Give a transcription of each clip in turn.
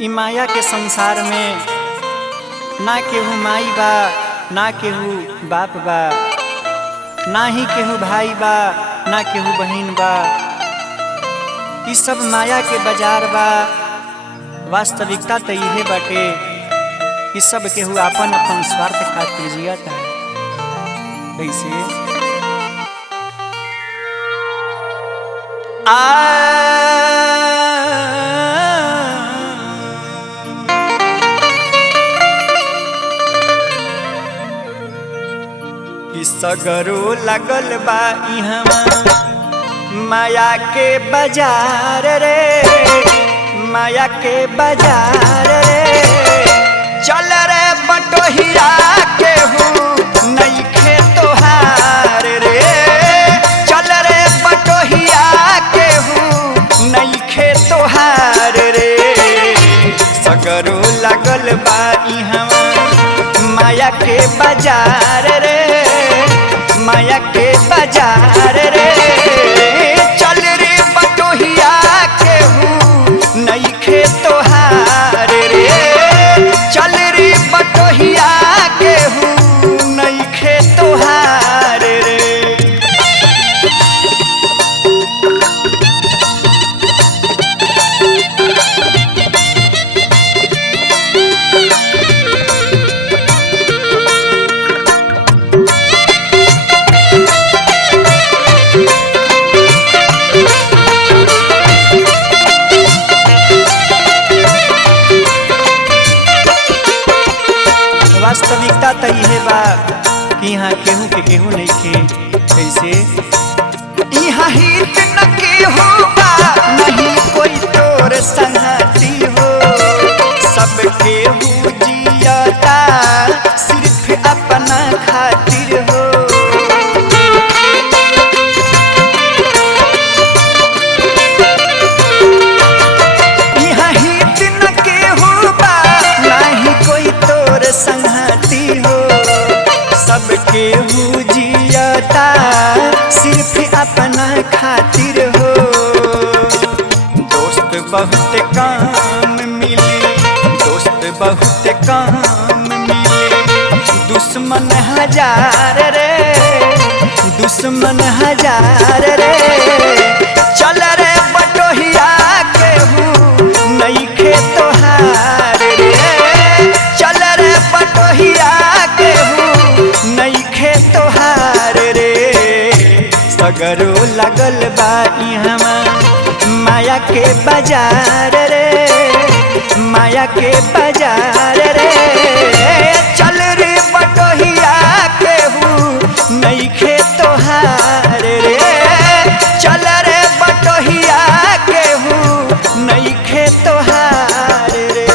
इ माया के संसार में ना केहू माई बा ना केहू बाप बा, ना ही केहू भाई बा ना केहू बहिन बा। इ सब माया के बाजार बा। वास्तविकता तो इहे बाटे कि सब केहू अपन अपन स्वार्थ खातिर जियता। कैसे कि सगरो लगल बा इहवा माया के बाजार रे, माया के बाजार रे। चल रे बटोहिया केहू नइखे तोहार रे, चल रे बटोहिया केहू नइखे तोहार रे। सगरो लगल बा इहवा माया के बाजार रे, माया के बाजार रे। चल रे बटोहिया केहू नइखे तोहार रे, चल रे बटोहिया केहू नइखे तोहार रे। वास्तविकता तो यह बा कि यहाँ केहू के केहू नहीं खे। कैसे यहाँ हित न केहू बा, नहीं कोई तोर संगती हो। सब केहू जियता सिर्फ अपना खातिर हो। यहाँ हित न केहू बा, नहीं कोई तोर संगती हो। सब केहू जियता सिर्फ अपना खातिर हो। दोस्त बहुत काम मिली, दोस्त बहुत काम मिली, दुश्मन हजार रे, दुश्मन हजार रे। चल रे बटोहिया केहू नइखे तोहार रे, चल रे बटोहिया केहू नइखे तोहार रे। सगरो लगल बा इहवा माया के बाजार रे, माया के बाजार रे। चल रे बटोहिया केहू नइखे तोहार रे, चल रे बटोहिया केहू नइखे तोहार रे।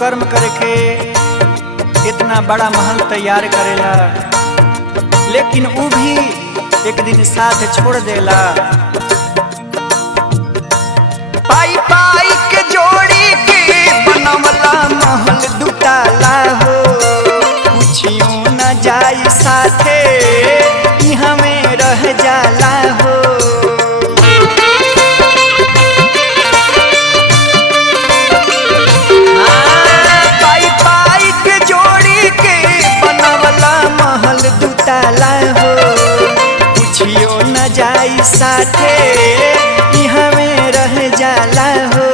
कर्म करके इतना बड़ा महल तैयार करेला, लेकिन वो भी एक दिन साथ छोड़ देला। पाई पाई के जोड़ी के बनवला महल दुताला हो। कुछियों न जाई साथे इहाँ में रह जाला हो। कुछियो न जाई साथे इहाँ में रह जाला हो।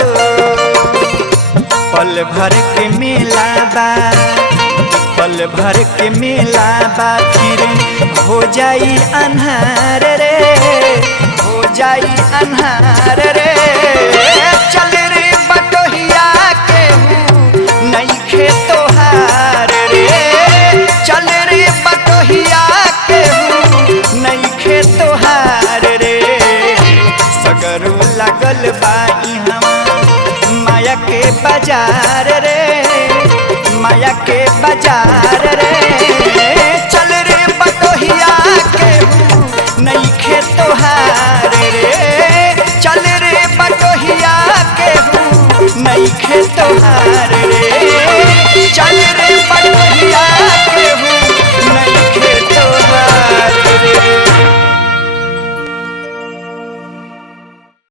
पल भर के मेला बा, पल भर के मेला बा, फिर हो जाई अन्हार रे, हो जाई अन्हार रे। चल रे बटोहिया केहू बाजार रे, माया के बाजार रे। चल रे बटोहिया केहू नइखे तोहार रे, चल रे बटोहिया केहू नइखे तोहार